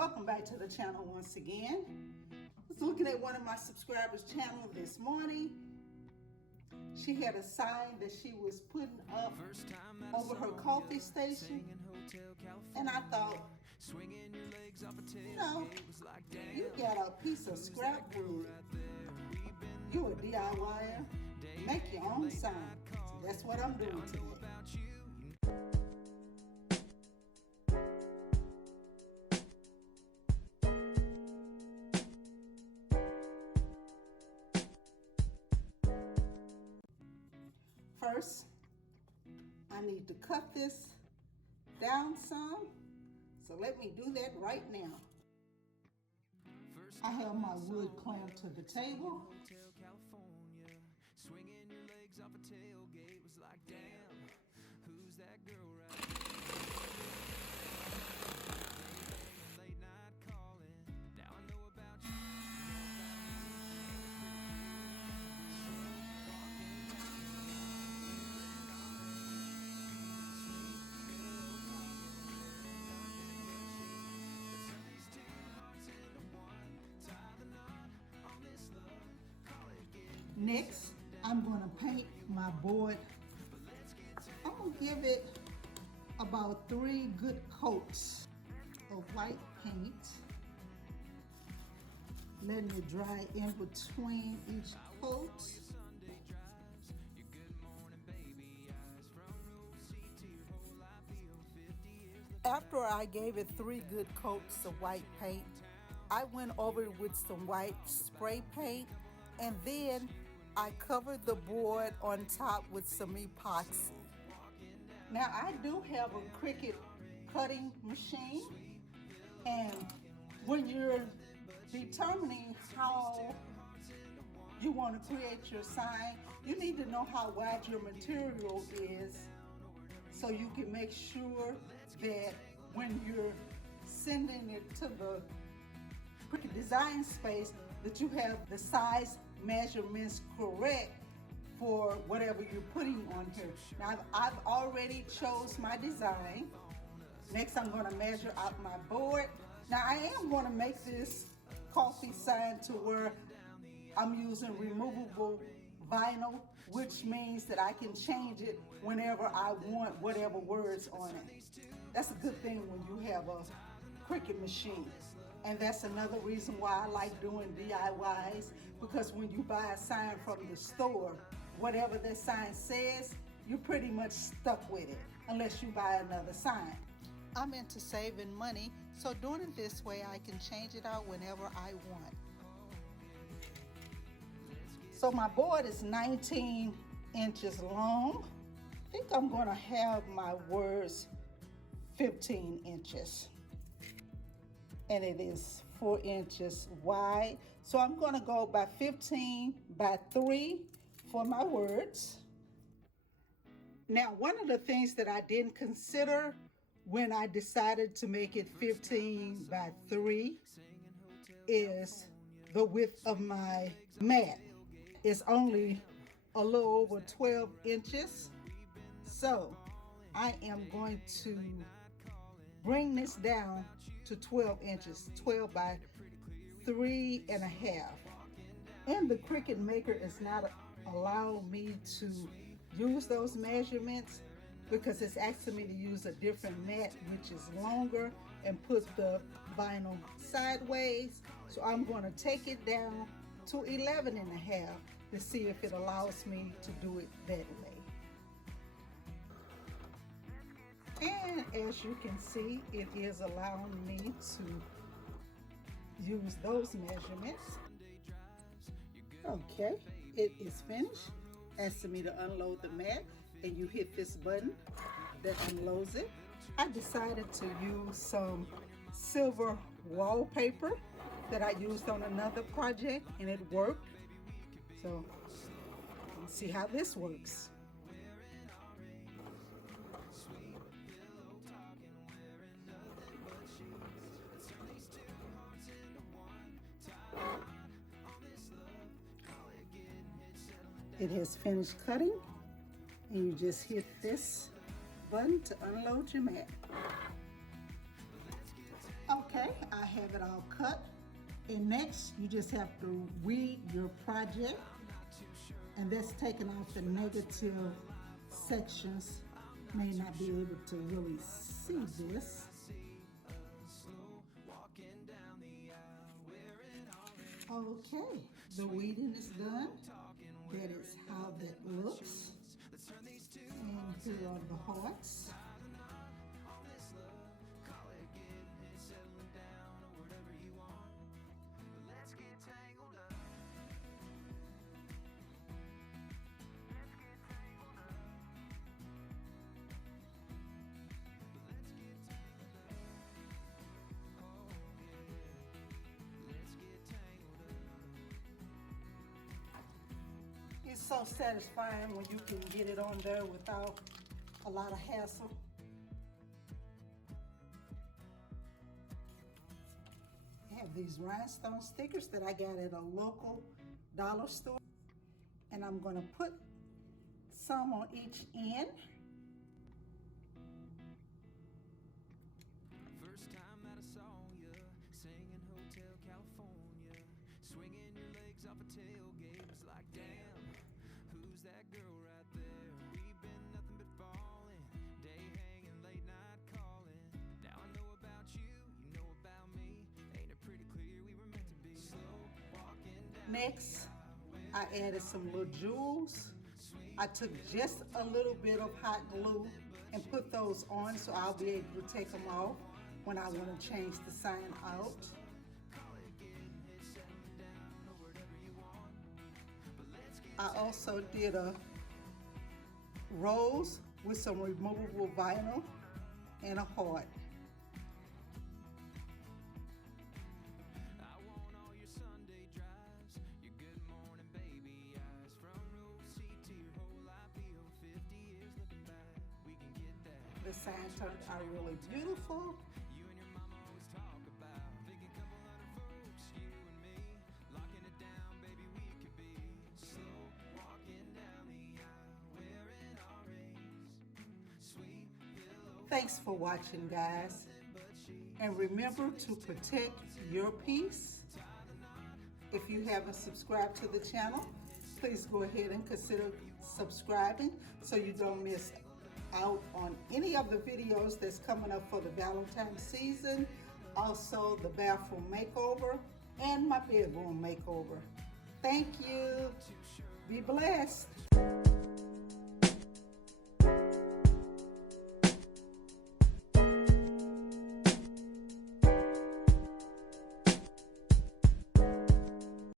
Welcome back to the channel once again. I was looking at one of my subscribers' channel this morning. She had a sign that she was putting up over her coffee station, and I thought, you got a piece of scrap wood. You a DIYer, make your own sign. So that's what I'm doing today. First, I need to cut this down some, so let me do that right now. I have my wood clamped to the table. Swinging your legs off a tailgate was like, damn, who's that girl right there? Late night calling, now I know about you. Next, I'm going to paint my board. I'm going to give it about 3 good coats of white paint. Letting it dry in between each coat. After I gave it 3 good coats of white paint, I went over it with some white spray paint, and then I covered the board on top with some epoxy. Now I do have a Cricut cutting machine, and when you're determining how you want to create your sign, you need to know how wide your material is so you can make sure that when you're sending it to the Cricut design space that you have the size measurements correct for whatever you're putting on here. Now I've already chose my design. Next I'm going to measure out my board. Now I am going to make this coffee sign to where I'm using removable vinyl, which means that I can change it whenever I want whatever words on it. That's a good thing when you have a Cricut machine. And that's another reason why I like doing DIYs, because when you buy a sign from the store, whatever that sign says, you're pretty much stuck with it unless you buy another sign. I'm into saving money, so doing it this way I can change it out whenever I want. So my board is 19 inches long. I think I'm going to have my words 15 inches. And it is 4 inches wide. So I'm going to go by 15 by 3 for my words. Now, one of the things that I didn't consider when I decided to make it 15 by 3 is the width of my mat. It's only a little over 12 inches. So I am going to bring this down to 12 inches, 12 by 3.5. And the Cricut Maker is not allowing me to use those measurements because it's asking me to use a different mat, which is longer, and put the vinyl sideways. So I'm going to take it down to 11.5 to see if it allows me to do it that way. And as you can see, it is allowing me to use those measurements. Okay, it is finished. Asking me to unload the mat, and you hit this button that unloads it. I decided to use some silver wallpaper that I used on another project, and it worked. So let's see how this works. It has finished cutting, and you just hit this button to unload your mat. Okay, I cut. And next, you just have to read your project, and that's taking off the negative sections. May not be able to really see this. Okay, the reading is done. That is how that looks. And here are the hearts. It's so satisfying when you can get it on there without a lot of hassle. I have these rhinestone stickers that I got at a local dollar store, and I'm going to put some on each end. First time that I saw you, singing Hotel California, swinging your legs off a tailgate, was like, damn, who's that girl right there? We've been nothing but falling, day hanging, late night calling. Now I know about you, you know about me. Ain't it pretty clear we were meant to be? Slow walking down. Next, I added some little jewels. I took just a little bit of hot glue and put those on so I'll be able to take them off when I want to change the sign out. I also did a rose with some removable vinyl and a heart. I want all your Sunday drives, your good morning baby eyes, from row seat to your whole life, feel 50 years looking back. We can get that. The sign turned out really beautiful. You and your mama always talk about thinking couple hundred folks, you and me, locking it down, baby, we could be slow walking down the aisle, wearing our rings, sweet pillow. Thanks for watching, guys. And remember to protect your peace. If you haven't subscribed to the channel, please go ahead and consider subscribing so you don't miss out on any of the videos that's coming up for the Valentine's season, also the bathroom makeover and my bedroom makeover. Thank you. Be blessed.